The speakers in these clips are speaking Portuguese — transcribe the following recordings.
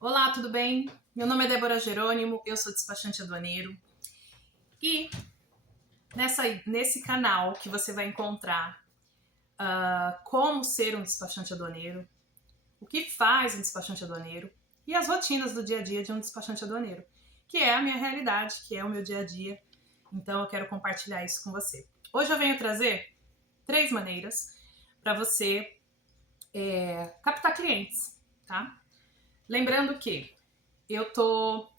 Olá, tudo bem? Meu nome é Débora Jerônimo, eu sou despachante aduaneiro e nesse canal que você vai encontrar como ser um despachante aduaneiro, o que faz um despachante aduaneiro e as rotinas do dia a dia de um despachante aduaneiro, que é a minha realidade, que é o meu dia a dia. Então eu quero compartilhar isso com você. Hoje eu venho trazer 3 maneiras para você captar clientes, tá? Lembrando que eu tô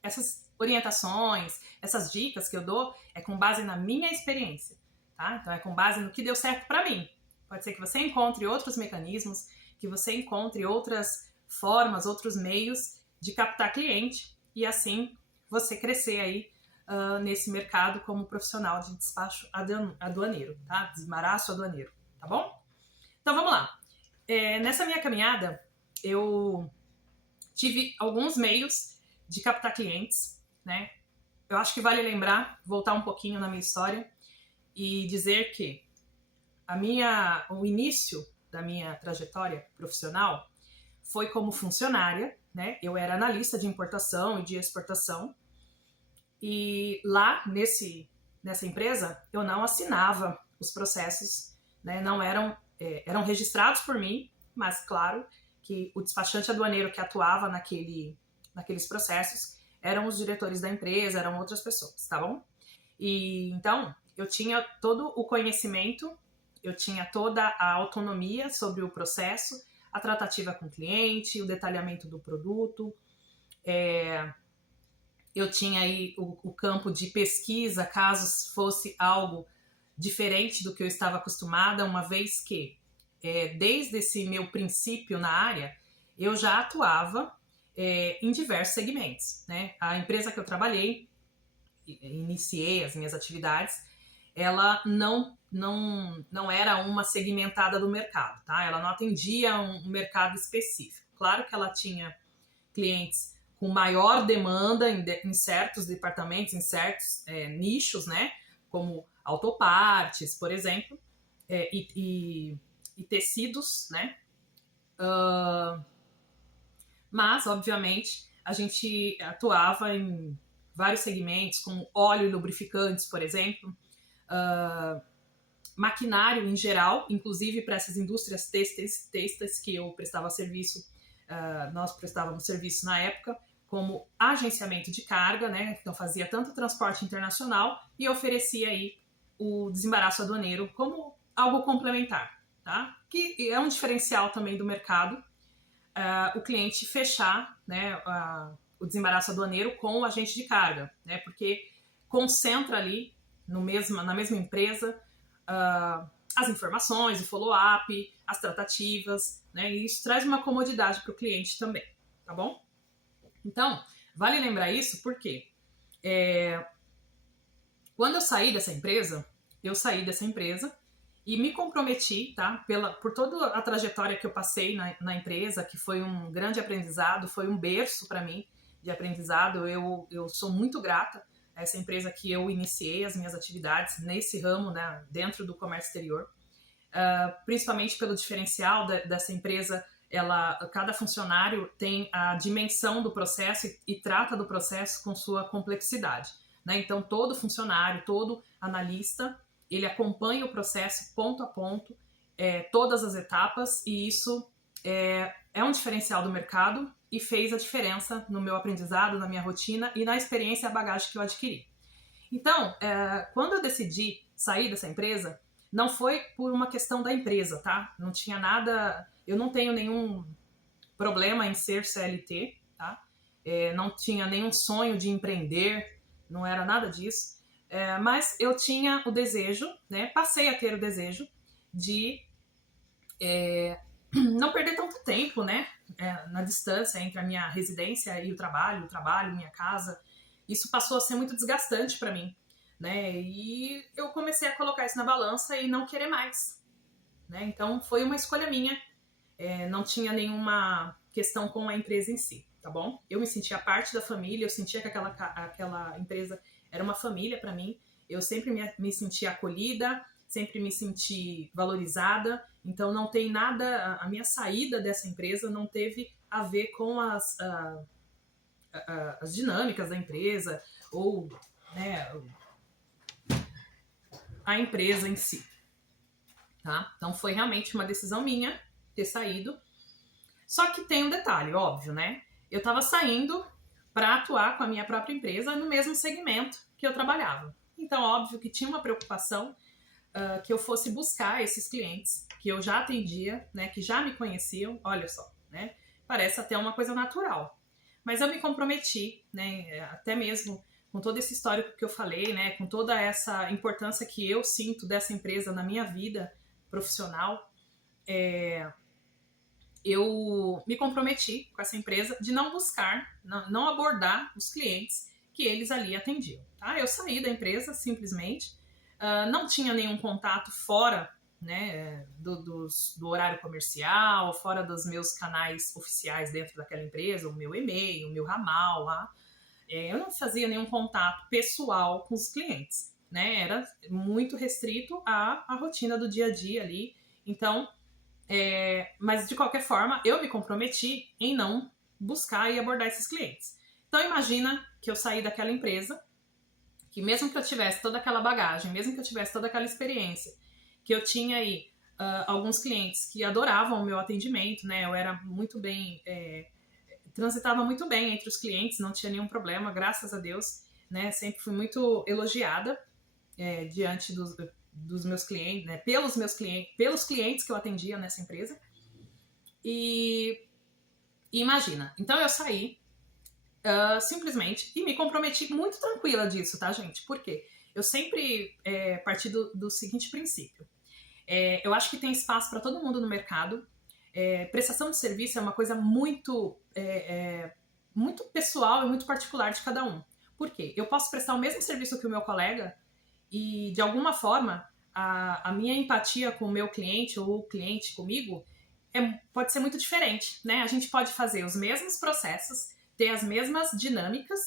essas orientações, essas dicas que eu dou é com base na minha experiência, tá? Então é com base no que deu certo para mim. Pode ser que você encontre outros mecanismos, que você encontre outras formas, outros meios de captar cliente e assim você crescer aí nesse mercado como profissional de despacho aduaneiro, tá? Desembaraço aduaneiro, tá bom? Então vamos lá. Nessa minha caminhada, eu tive alguns meios de captar clientes, né? Eu acho que vale lembrar, voltar um pouquinho na minha história e dizer que o início da minha trajetória profissional foi como funcionária, né? Eu era analista de importação e de exportação e lá nessa empresa eu não assinava os processos, né? Não eram registrados por mim, mas claro que o despachante aduaneiro que atuava naqueles processos eram os diretores da empresa, eram outras pessoas, tá bom? E então eu tinha todo o conhecimento, eu tinha toda a autonomia sobre o processo, a tratativa com o cliente, o detalhamento do produto, eu tinha aí o campo de pesquisa, caso fosse algo diferente do que eu estava acostumada, uma vez que, desde esse meu princípio na área, eu já atuava em diversos segmentos, né? A empresa que eu trabalhei, iniciei as minhas atividades, ela não era uma segmentada do mercado, tá? Ela não atendia um mercado específico. Claro que ela tinha clientes com maior demanda em certos departamentos, em certos nichos, né? Como autopartes, por exemplo, e tecidos, né? Mas, obviamente, a gente atuava em vários segmentos, como óleo e lubrificantes, por exemplo, maquinário em geral, inclusive para essas indústrias têxteis que eu prestava serviço, nós prestávamos serviço na época, como agenciamento de carga, né? Então fazia tanto transporte internacional e oferecia aí o desembaraço aduaneiro como algo complementar, tá? Que é um diferencial também do mercado, o cliente fechar, né, o desembaraço aduaneiro com o agente de carga, né? Porque concentra ali na mesma empresa as informações, o follow-up, as tratativas, né? E isso traz uma comodidade para o cliente também, tá bom? Então, vale lembrar isso porque quando eu saí dessa empresa e me comprometi, tá? Por toda a trajetória que eu passei na empresa, que foi um grande aprendizado, foi um berço para mim de aprendizado. Eu sou muito grata a essa empresa que eu iniciei as minhas atividades nesse ramo, né, dentro do comércio exterior. Principalmente pelo diferencial dessa empresa, cada funcionário tem a dimensão do processo e trata do processo com sua complexidade, né? Então todo funcionário, todo analista, ele acompanha o processo ponto a ponto, todas as etapas, e isso é um diferencial do mercado e fez a diferença no meu aprendizado, na minha rotina e na experiência e a bagagem que eu adquiri. Então, quando eu decidi sair dessa empresa, não foi por uma questão da empresa, tá? Não tinha nada. Eu não tenho nenhum problema em ser CLT, tá? Não tinha nenhum sonho de empreender, não era nada disso. Mas eu tinha o desejo, né? Passei a ter o desejo de não perder tanto tempo, né? Na distância entre a minha residência e o trabalho, minha casa. Isso passou a ser muito desgastante para mim, né? E eu comecei a colocar isso na balança e não querer mais, né? Então foi uma escolha minha, não tinha nenhuma questão com a empresa em si, tá bom? Eu me sentia parte da família, eu sentia que aquela empresa era uma família para mim, eu sempre me senti acolhida, sempre me senti valorizada, então não tem nada, a minha saída dessa empresa não teve a ver com as dinâmicas da empresa ou, né, a empresa em si. Tá? Então foi realmente uma decisão minha ter saído. Só que tem um detalhe, óbvio, né? Eu estava saindo para atuar com a minha própria empresa no mesmo segmento que eu trabalhava. Então, óbvio que tinha uma preocupação que eu fosse buscar esses clientes que eu já atendia, né, que já me conheciam, olha só, né? Parece até uma coisa natural. Mas eu me comprometi, né, até mesmo com todo esse histórico que eu falei, né, com toda essa importância que eu sinto dessa empresa na minha vida profissional, eu me comprometi com essa empresa de não buscar, não abordar os clientes que eles ali atendiam. Tá? Eu saí da empresa simplesmente, não tinha nenhum contato fora, né, do horário comercial, fora dos meus canais oficiais dentro daquela empresa, o meu e-mail, o meu ramal lá. Eu não fazia nenhum contato pessoal com os clientes, né? Era muito restrito à rotina do dia a dia ali. Então, mas de qualquer forma, eu me comprometi em não buscar e abordar esses clientes. Então imagina que eu saí daquela empresa, que mesmo que eu tivesse toda aquela bagagem, mesmo que eu tivesse toda aquela experiência, que eu tinha aí alguns clientes que adoravam o meu atendimento, né? Eu era muito bem, transitava muito bem entre os clientes, não tinha nenhum problema, graças a Deus, né? Sempre fui muito elogiada diante dos meus clientes, né, pelos clientes que eu atendia nessa empresa. E imagina, então eu saí simplesmente e me comprometi muito tranquila disso, tá, gente? Por quê? Eu sempre parti do seguinte princípio. Eu acho que tem espaço para todo mundo no mercado. Prestação de serviço é uma coisa muito, muito pessoal e muito particular de cada um. Por quê? Eu posso prestar o mesmo serviço que o meu colega e, de alguma forma, a minha empatia com o meu cliente ou o cliente comigo pode ser muito diferente, né? A gente pode fazer os mesmos processos, ter as mesmas dinâmicas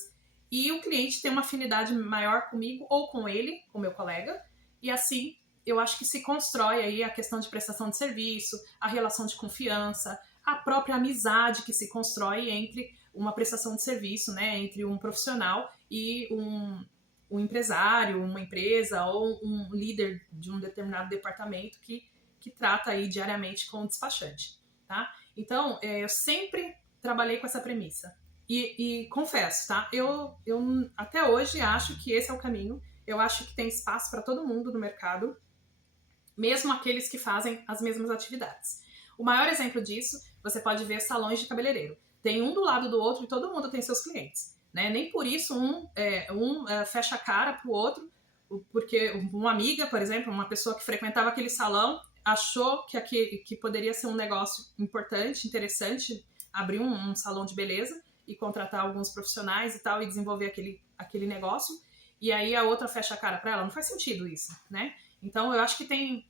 e o cliente ter uma afinidade maior comigo ou com ele, com o meu colega, e assim eu acho que se constrói aí a questão de prestação de serviço, a relação de confiança, a própria amizade que se constrói entre uma prestação de serviço, né? Entre um profissional e um empresário, uma empresa ou um líder de um determinado departamento que trata aí diariamente com o despachante, tá? Então, eu sempre trabalhei com essa premissa. E confesso, tá? Eu até hoje acho que esse é o caminho. Eu acho que tem espaço para todo mundo no mercado, mesmo aqueles que fazem as mesmas atividades. O maior exemplo disso, você pode ver salões de cabeleireiro. Tem um do lado do outro e todo mundo tem seus clientes. Né? Nem por isso um fecha a cara pro outro, porque uma amiga, por exemplo, uma pessoa que frequentava aquele salão, achou que poderia ser um negócio importante, interessante, abrir um salão de beleza e contratar alguns profissionais e tal, e desenvolver aquele negócio, e aí a outra fecha a cara para ela. Não faz sentido isso, né? Então eu acho que tem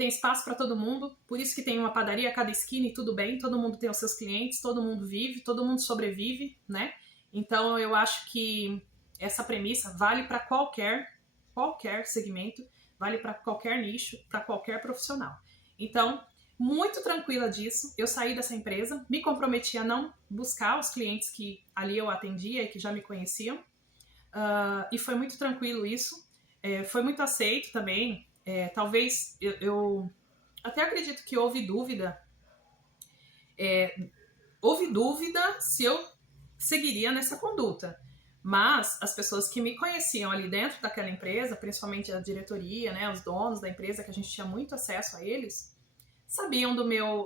espaço para todo mundo, por isso que tem uma padaria a cada esquina e tudo bem, todo mundo tem os seus clientes, todo mundo vive, todo mundo sobrevive, né? Então eu acho que essa premissa vale para qualquer segmento, vale para qualquer nicho, para qualquer profissional. Então, muito tranquila disso, eu saí dessa empresa, me comprometi a não buscar os clientes que ali eu atendia e que já me conheciam, e foi muito tranquilo isso, foi muito aceito também. Talvez eu até acredito que houve dúvida se eu seguiria nessa conduta. Mas as pessoas que me conheciam ali dentro daquela empresa, principalmente a diretoria, né, os donos da empresa, que a gente tinha muito acesso a eles, sabiam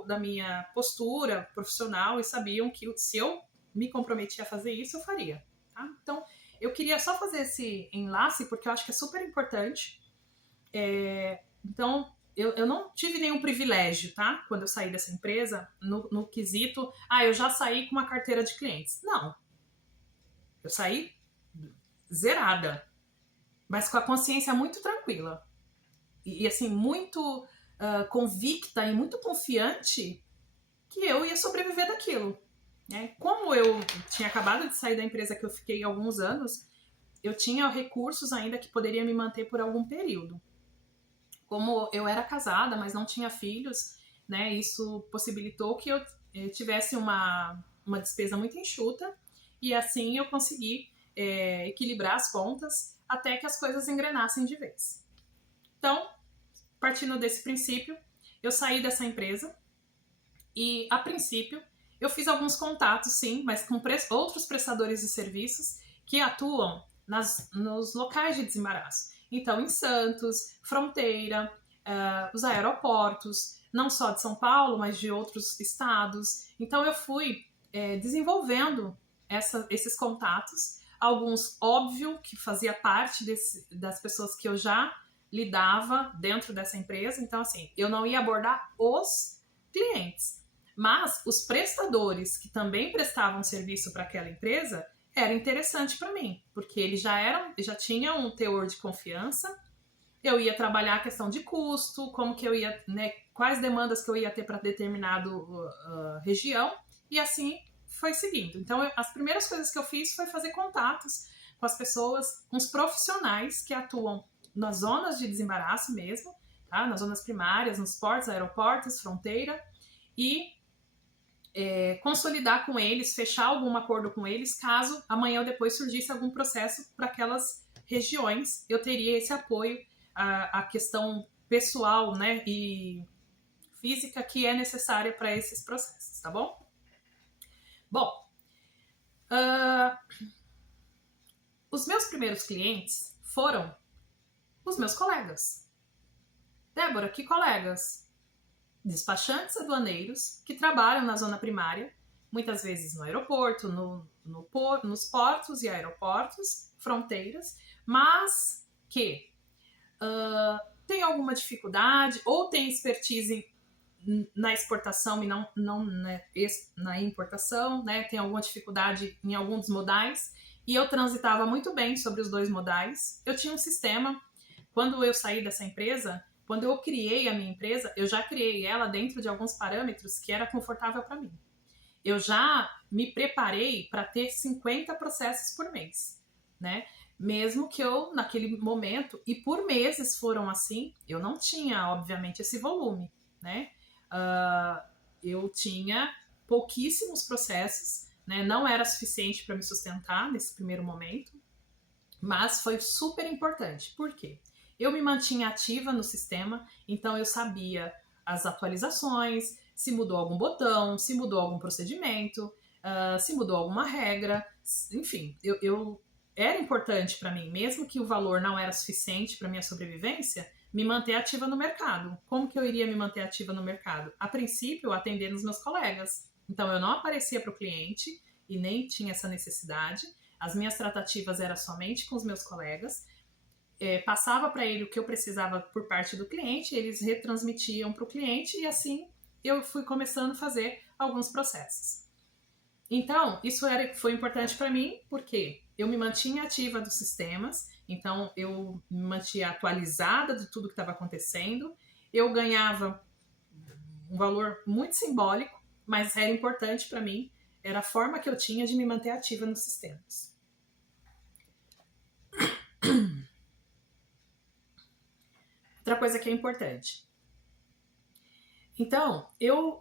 da minha postura profissional e sabiam que se eu me comprometia a fazer isso, eu faria. Tá? Então, eu queria só fazer esse enlace porque eu acho que é super importante. Então, eu não tive nenhum privilégio, tá? Quando eu saí dessa empresa, no quesito, eu já saí com uma carteira de clientes. Não. Eu saí zerada, mas com a consciência muito tranquila. E assim, muito convicta e muito confiante que eu ia sobreviver daquilo. Né? Como eu tinha acabado de sair da empresa que eu fiquei alguns anos, eu tinha recursos ainda que poderia me manter por algum período. Como eu era casada, mas não tinha filhos, né, isso possibilitou que eu tivesse uma despesa muito enxuta, e assim eu consegui equilibrar as contas até que as coisas engrenassem de vez. Então, partindo desse princípio, eu saí dessa empresa e, a princípio, eu fiz alguns contatos, sim, mas com outros prestadores de serviços que atuam nos locais de desembaraço. Então, em Santos, Fronteira, os aeroportos, não só de São Paulo, mas de outros estados. Então, eu fui desenvolvendo esses contatos. Alguns, óbvio, que fazia parte das pessoas que eu já lidava dentro dessa empresa. Então, assim, eu não ia abordar os clientes, mas os prestadores que também prestavam serviço para aquela empresa era interessante para mim, porque eles já tinham um teor de confiança. Eu ia trabalhar a questão de custo, como que eu ia, né, quais demandas que eu ia ter para determinado região, e assim foi seguindo. Então, as primeiras coisas que eu fiz foi fazer contatos com as pessoas, com os profissionais que atuam nas zonas de desembaraço mesmo, tá? Nas zonas primárias, nos portos, aeroportos, fronteira, e consolidar com eles, fechar algum acordo com eles, caso amanhã ou depois surgisse algum processo para aquelas regiões, eu teria esse apoio, a questão pessoal, né, e física que é necessária para esses processos, tá bom? Bom, os meus primeiros clientes foram os meus colegas. Débora, que colegas? Despachantes aduaneiros que trabalham na zona primária, muitas vezes no aeroporto, nos portos e aeroportos, fronteiras, mas que tem alguma dificuldade ou tem expertise na exportação e não né, na importação, né, tem alguma dificuldade em algum dos modais, e eu transitava muito bem sobre os dois modais. Eu tinha um sistema, quando eu saí dessa empresa, quando eu criei a minha empresa, eu já criei ela dentro de alguns parâmetros que era confortável para mim. Eu já me preparei para ter 50 processos por mês, né? Mesmo que eu, naquele momento, e por meses foram assim, eu não tinha, obviamente, esse volume, né? Eu tinha pouquíssimos processos, né? Não era suficiente para me sustentar nesse primeiro momento, mas foi super importante. Por quê? Eu me mantinha ativa no sistema, então eu sabia as atualizações, se mudou algum botão, se mudou algum procedimento, se mudou alguma regra, enfim, era importante para mim, mesmo que o valor não era suficiente para minha sobrevivência, me manter ativa no mercado. Como que eu iria me manter ativa no mercado? A princípio, atendendo os meus colegas. Então, eu não aparecia para o cliente e nem tinha essa necessidade. As minhas tratativas eram somente com os meus colegas. Passava para ele o que eu precisava por parte do cliente, eles retransmitiam para o cliente e assim eu fui começando a fazer alguns processos. Então, isso foi importante para mim porque eu me mantinha ativa dos sistemas, então eu me mantinha atualizada de tudo que estava acontecendo, eu ganhava um valor muito simbólico, mas era importante para mim, era a forma que eu tinha de me manter ativa nos sistemas. Outra coisa que é importante. Então, eu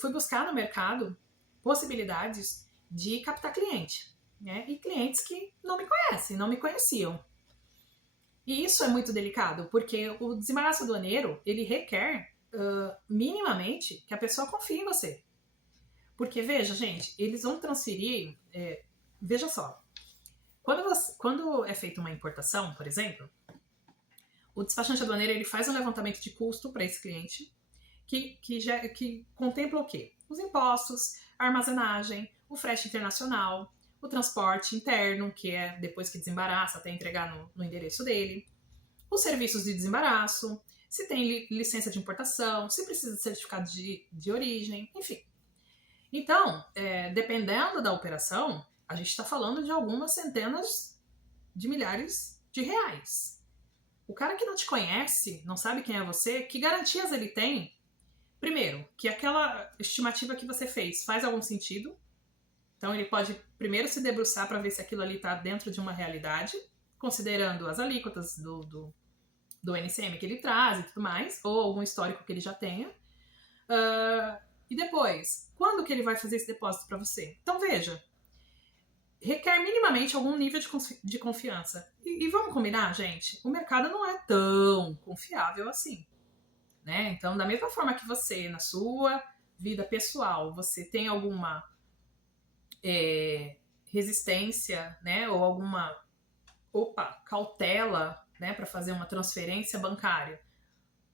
fui buscar no mercado possibilidades de captar cliente, né? E clientes que não me conhecem, não me conheciam. E isso é muito delicado, porque o desembaraço aduaneiro, ele requer minimamente que a pessoa confie em você. Porque, veja, gente, eles vão transferir... veja só, quando é feita uma importação, por exemplo, o despachante aduaneiro ele faz um levantamento de custo para esse cliente que contempla o quê? Os impostos, a armazenagem, o frete internacional, o transporte interno, que é depois que desembaraça até entregar no endereço dele, os serviços de desembaraço, se tem licença de importação, se precisa de certificado de origem, enfim. Então, dependendo da operação, a gente está falando de algumas centenas de milhares de reais. O cara que não te conhece, não sabe quem é você, que garantias ele tem? Primeiro, que aquela estimativa que você faz algum sentido. Então ele pode primeiro se debruçar para ver se aquilo ali está dentro de uma realidade, considerando as alíquotas do NCM que ele traz e tudo mais, ou algum histórico que ele já tenha. E depois, quando que ele vai fazer esse depósito para você? Então veja, requer minimamente algum nível de confiança. E vamos combinar, gente? O mercado não é tão confiável assim, né? Então, da mesma forma que você, na sua vida pessoal, você tem alguma resistência, né? Ou alguma cautela, né? Para fazer uma transferência bancária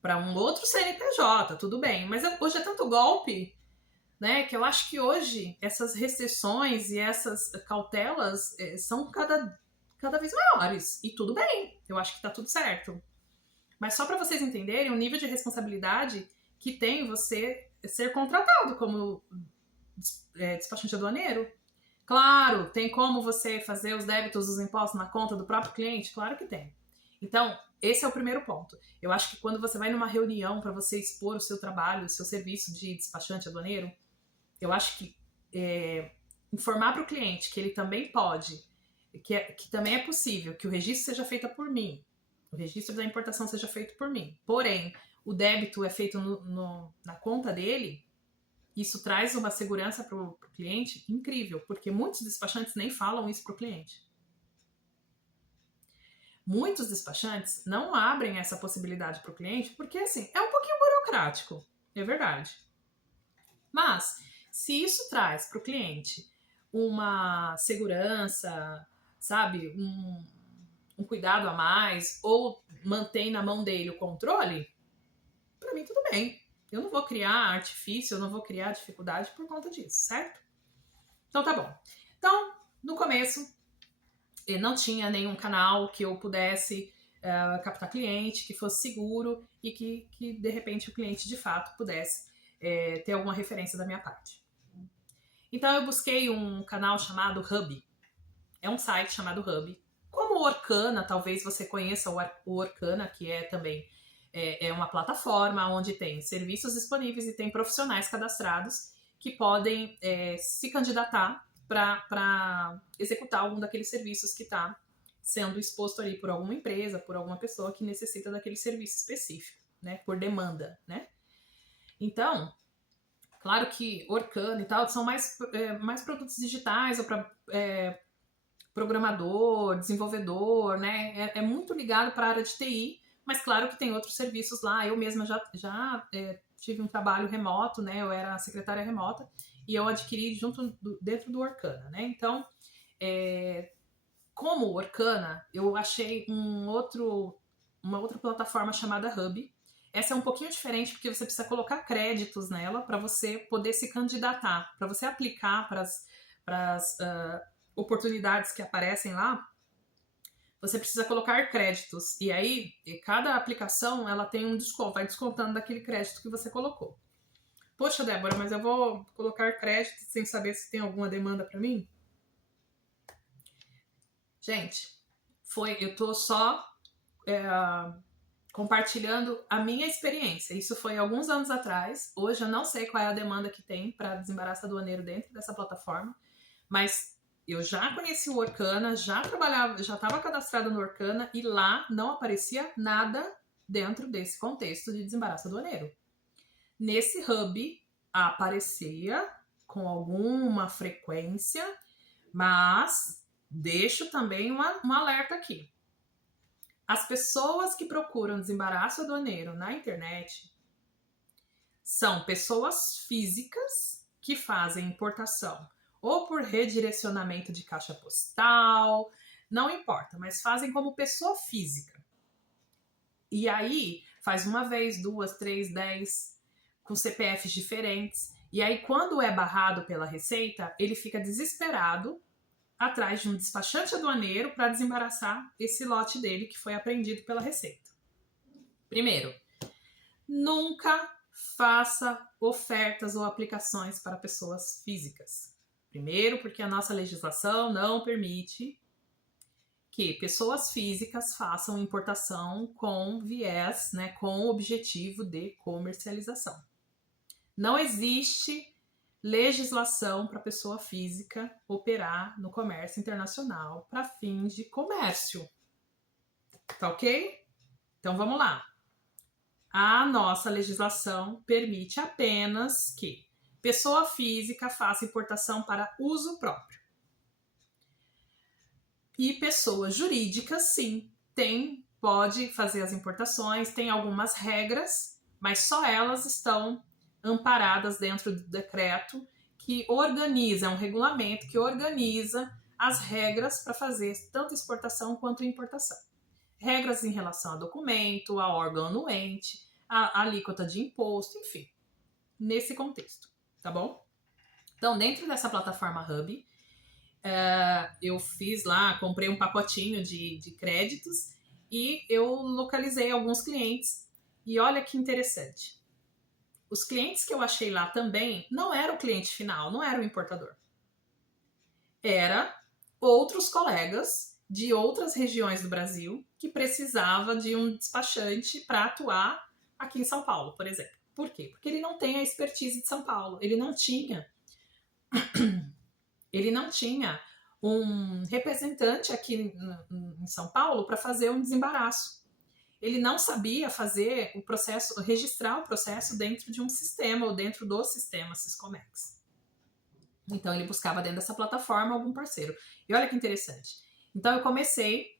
para um outro CNPJ, tudo bem. Mas hoje é tanto golpe, né, que eu acho que hoje essas restrições e essas cautelas são cada vez maiores. E tudo bem, eu acho que tá tudo certo. Mas só para vocês entenderem o nível de responsabilidade que tem você ser contratado como despachante aduaneiro. Claro, tem como você fazer os débitos dos impostos na conta do próprio cliente? Claro que tem. Então, esse é o primeiro ponto. Eu acho que quando você vai numa reunião para você expor o seu trabalho, o seu serviço de despachante aduaneiro, eu acho que informar para o cliente que ele também pode, que também é possível que o registro seja feito por mim, o registro da importação seja feito por mim, porém, o débito é feito na conta dele, isso traz uma segurança para o cliente incrível, porque muitos despachantes nem falam isso para o cliente. Muitos despachantes não abrem essa possibilidade para o cliente, porque assim, é um pouquinho burocrático, é verdade. Mas, se isso traz para o cliente uma segurança, sabe, um cuidado a mais, ou mantém na mão dele o controle, para mim tudo bem. Eu não vou criar artifício, eu não vou criar dificuldade por conta disso, certo? Então tá bom. Então, no começo, eu não tinha nenhum canal que eu pudesse captar cliente, que fosse seguro e que de repente o cliente de fato pudesse ter alguma referência da minha parte. Então eu busquei um canal chamado Hub. É um site chamado Hub. Como o Orkana, talvez você conheça o Orkana, que é também uma plataforma onde tem serviços disponíveis e tem profissionais cadastrados que podem se candidatar para executar algum daqueles serviços que está sendo exposto ali por alguma empresa, por alguma pessoa que necessita daquele serviço específico, né, por demanda, né? Então, claro que Orkana e tal são mais produtos digitais ou para programador, desenvolvedor, né? É muito ligado para a área de TI, mas claro que tem outros serviços lá. Eu mesma já tive um trabalho remoto, né? Eu era secretária remota e eu adquiri dentro do Orkana, né? Então, como o Orkana, eu achei uma outra plataforma chamada Hub. Essa é um pouquinho diferente porque você precisa colocar créditos nela para você poder se candidatar, para você aplicar para as oportunidades que aparecem lá. Você precisa colocar créditos e aí cada aplicação ela tem um desconto, vai descontando daquele crédito que você colocou. Poxa, Débora, mas eu vou colocar crédito sem saber se tem alguma demanda para mim? Gente, eu tô só compartilhando a minha experiência. Isso foi alguns anos atrás. Hoje eu não sei qual é a demanda que tem para desembaraço aduaneiro dentro dessa plataforma, mas eu já conheci o Orkana, já estava cadastrada no Orkana e lá não aparecia nada dentro desse contexto de desembaraço aduaneiro. Nesse hub aparecia com alguma frequência, mas deixo também um alerta aqui. As pessoas que procuram desembaraço aduaneiro na internet são pessoas físicas que fazem importação ou por redirecionamento de caixa postal, não importa, mas fazem como pessoa física. E aí faz uma vez, 2, 3, 10, com CPFs diferentes. E aí quando é barrado pela Receita, ele fica desesperado atrás de um despachante aduaneiro para desembaraçar esse lote dele que foi apreendido pela Receita. Primeiro, nunca faça ofertas ou aplicações para pessoas físicas. Primeiro, porque a nossa legislação não permite que pessoas físicas façam importação com viés, né, com objetivo de comercialização. Não existe legislação para pessoa física operar no comércio internacional para fins de comércio. Tá ok? Então vamos lá. A nossa legislação permite apenas que pessoa física faça importação para uso próprio. E pessoa jurídica, sim, pode fazer as importações, tem algumas regras, mas só elas estão amparadas dentro do decreto que organiza, é um regulamento que organiza as regras para fazer tanto exportação quanto importação. Regras em relação a documento, a órgão anuente, a alíquota de imposto, enfim, nesse contexto, tá bom? Então, dentro dessa plataforma Hub, eu fiz lá, comprei um pacotinho de créditos e eu localizei alguns clientes. E olha que interessante. Os clientes que eu achei lá também não era o cliente final, não era o importador. Era outros colegas de outras regiões do Brasil que precisava de um despachante para atuar aqui em São Paulo, por exemplo. Por quê? Porque ele não tem a expertise de São Paulo. Ele não tinha um representante aqui em São Paulo para fazer um desembaraço. Ele não sabia fazer o processo, registrar o processo dentro de um sistema ou dentro do sistema Siscomex. Então ele buscava dentro dessa plataforma algum parceiro. E olha que interessante. Então eu comecei,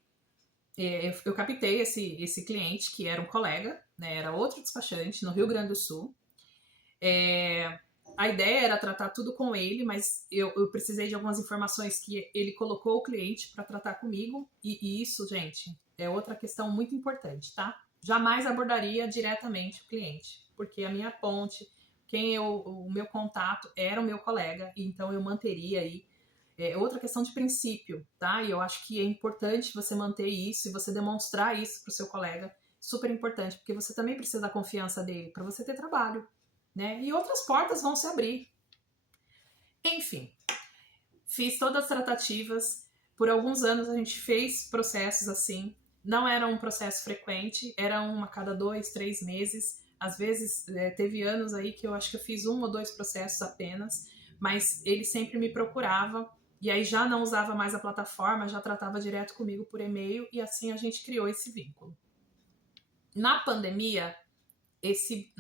eu captei esse cliente que era um colega, né, era outro despachante no Rio Grande do Sul. A ideia era tratar tudo com ele, mas eu precisei de algumas informações que ele colocou o cliente para tratar comigo. E isso, gente, é outra questão muito importante, tá? Jamais abordaria diretamente o cliente, porque a minha ponte, o meu contato era o meu colega, então eu manteria aí. É outra questão de princípio, tá? E eu acho que é importante você manter isso e você demonstrar isso para o seu colega. Super importante, porque você também precisa da confiança dele para você ter trabalho. Né? E outras portas vão se abrir. Enfim, fiz todas as tratativas. Por alguns anos a gente fez processos assim. Não era um processo frequente, era um a cada 2, 3 meses. Às vezes teve anos aí que eu acho que eu fiz 1 ou 2 processos apenas, mas ele sempre me procurava e aí já não usava mais a plataforma, já tratava direto comigo por e-mail e assim a gente criou esse vínculo. Na pandemia, esse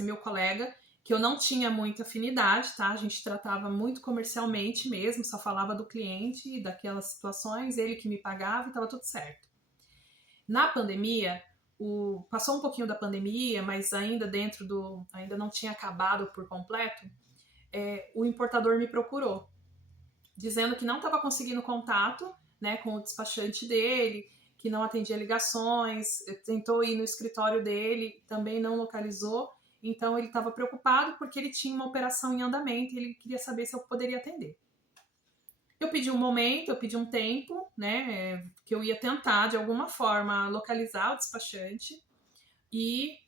meu colega, que eu não tinha muita afinidade, tá? A gente tratava muito comercialmente mesmo, só falava do cliente e daquelas situações, ele que me pagava e estava tudo certo. Na pandemia, passou um pouquinho da pandemia, mas ainda ainda não tinha acabado por completo, o importador me procurou, dizendo que não estava conseguindo contato, né, com o despachante dele, que não atendia ligações, tentou ir no escritório dele, também não localizou, então ele estava preocupado porque ele tinha uma operação em andamento e ele queria saber se eu poderia atender. Eu pedi um momento, eu pedi um tempo, né, que eu ia tentar de alguma forma localizar o despachante e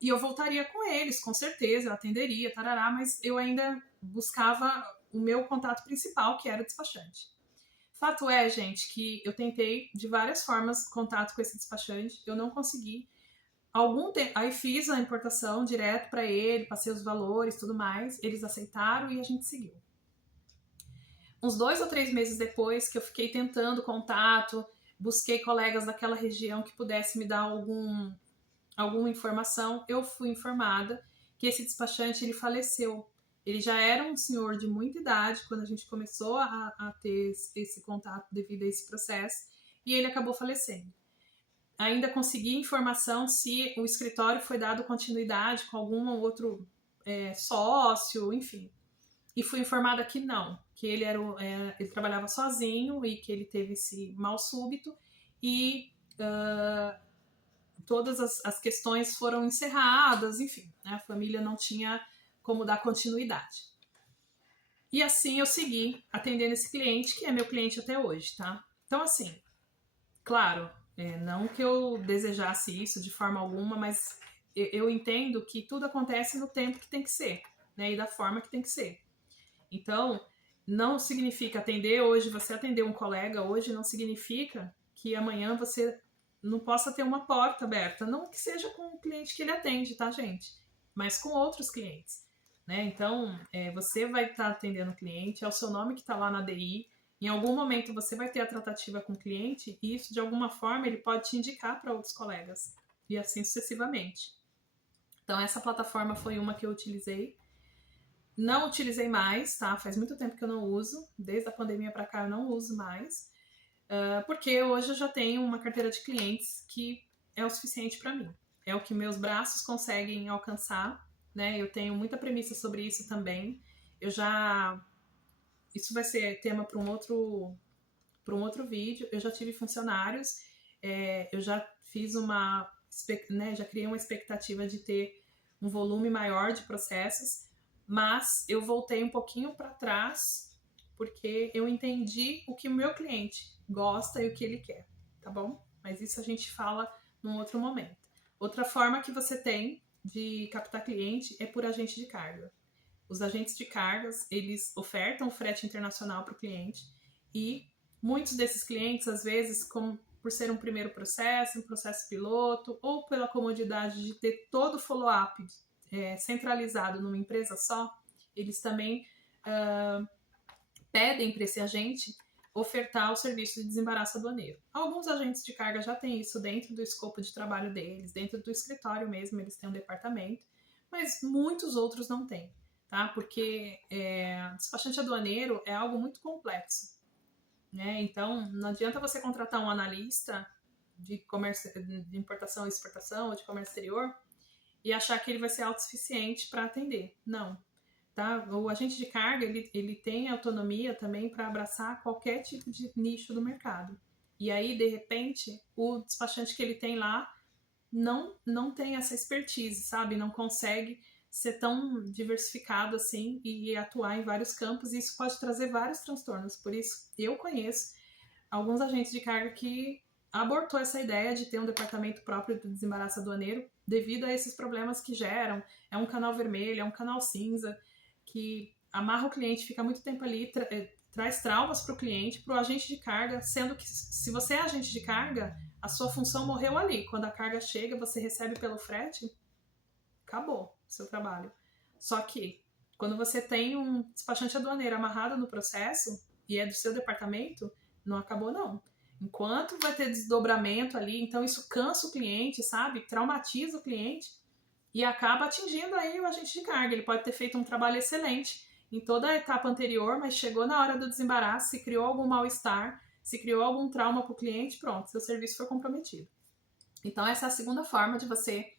eu voltaria com eles, com certeza, eu atenderia, tarará, mas eu ainda buscava o meu contato principal, que era o despachante. Fato é, gente, que eu tentei de várias formas contato com esse despachante, eu não consegui. Aí fiz a importação direto para ele, passei os valores, tudo mais, eles aceitaram e a gente seguiu. Uns 2 ou 3 meses depois que eu fiquei tentando contato, busquei colegas daquela região que pudesse me dar alguma informação, eu fui informada que esse despachante ele faleceu. Ele já era um senhor de muita idade quando a gente começou a ter esse contato devido a esse processo e ele acabou falecendo. Ainda consegui informação se o escritório foi dado continuidade com algum outro sócio, enfim. E fui informada que não, que ele trabalhava sozinho e que ele teve esse mal súbito e todas as questões foram encerradas, enfim, né? A família não tinha como dar continuidade. E assim eu segui atendendo esse cliente, que é meu cliente até hoje, tá? Então, assim, claro, não que eu desejasse isso de forma alguma, mas eu entendo que tudo acontece no tempo que tem que ser, né? E da forma que tem que ser. Então, não significa atender hoje, você atender um colega hoje, não significa que amanhã você não possa ter uma porta aberta, não que seja com o cliente que ele atende, tá, gente? Mas com outros clientes, né? Então, você vai estar atendendo o cliente, é o seu nome que está lá na DI, em algum momento você vai ter a tratativa com o cliente e isso, de alguma forma, ele pode te indicar para outros colegas e assim sucessivamente. Então, essa plataforma foi uma que eu utilizei Não utilizei mais, tá? Faz muito tempo que eu não uso. Desde a pandemia para cá eu não uso mais. Porque hoje eu já tenho uma carteira de clientes que é o suficiente para mim. É o que meus braços conseguem alcançar, né? Eu tenho muita premissa sobre isso também. Isso vai ser tema para um outro vídeo. Eu já tive funcionários, eu já fiz já criei uma expectativa de ter um volume maior de processos, mas eu voltei um pouquinho para trás porque eu entendi o que o meu cliente gosta e o que ele quer, tá bom? Mas isso a gente fala num outro momento. Outra forma que você tem de captar cliente é por agente de carga. Os agentes de cargas, eles ofertam frete internacional para o cliente e muitos desses clientes, às vezes, por ser um primeiro processo, um processo piloto, ou pela comodidade de ter todo o follow-up centralizado numa empresa só, eles também pedem para esse agente ofertar o serviço de desembaraço aduaneiro. Alguns agentes de carga já têm isso dentro do escopo de trabalho deles, dentro do escritório mesmo, eles têm um departamento, mas muitos outros não têm, tá? Porque despachante aduaneiro é algo muito complexo, né? Então, não adianta você contratar um analista de comércio, de importação e exportação ou de comércio exterior e achar que ele vai ser autossuficiente para atender. Não. Tá? O agente de carga ele tem autonomia também para abraçar qualquer tipo de nicho do mercado. E aí, de repente, o despachante que ele tem lá não tem essa expertise, sabe? Não consegue ser tão diversificado assim e atuar em vários campos, e isso pode trazer vários transtornos. Por isso, eu conheço alguns agentes de carga que abortou essa ideia de ter um departamento próprio do desembaraço aduaneiro devido a esses problemas que geram. É um canal vermelho, é um canal cinza, que amarra o cliente, fica muito tempo ali, traz traumas para o cliente, para o agente de carga, sendo que se você é agente de carga, a sua função morreu ali. Quando a carga chega, você recebe pelo frete, acabou o seu trabalho. Só que, quando você tem um despachante aduaneiro amarrado no processo, e é do seu departamento, não acabou não. Enquanto vai ter desdobramento ali, então isso cansa o cliente, sabe? Traumatiza o cliente, e acaba atingindo aí o agente de carga. Ele pode ter feito um trabalho excelente em toda a etapa anterior, mas chegou na hora do desembaraço, se criou algum mal-estar, se criou algum trauma para o cliente, pronto, seu serviço foi comprometido. Então essa é a segunda forma de você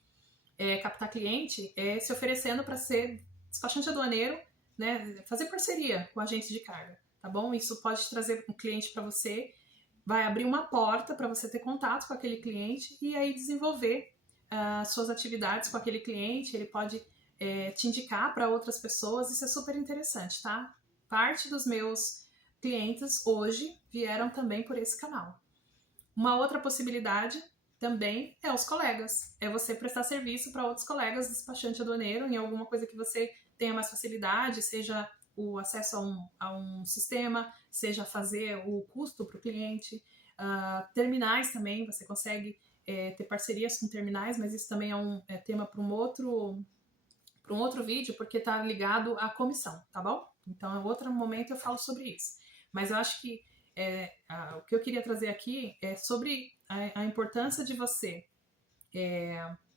captar cliente, se oferecendo para ser despachante aduaneiro, né, fazer parceria com o agente de carga, tá bom? Isso pode trazer um cliente para você, vai abrir uma porta para você ter contato com aquele cliente e aí desenvolver suas atividades com aquele cliente, ele pode te indicar para outras pessoas, isso é super interessante, tá? Parte dos meus clientes hoje vieram também por esse canal. Uma outra possibilidade também é os colegas, é você prestar serviço para outros colegas despachante aduaneiro em alguma coisa que você tenha mais facilidade, seja o acesso a um sistema, seja fazer o custo para o cliente. Terminais também, você consegue ter parcerias com terminais, mas isso também é tema para um outro vídeo, porque está ligado à comissão, tá bom? Então, em outro momento eu falo sobre isso. Mas eu acho que o que eu queria trazer aqui é sobre a importância de você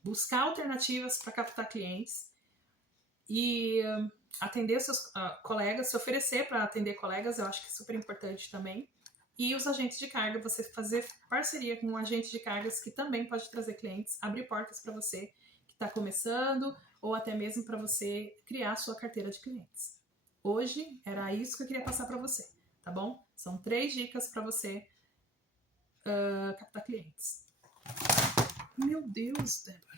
buscar alternativas para captar clientes e atender seus colegas, se oferecer para atender colegas, eu acho que é super importante também. E os agentes de carga, você fazer parceria com um agente de cargas que também pode trazer clientes, abrir portas para você que está começando, ou até mesmo para você criar a sua carteira de clientes. Hoje era isso que eu queria passar para você, tá bom? São 3 dicas para você captar clientes. Meu Deus, Débora.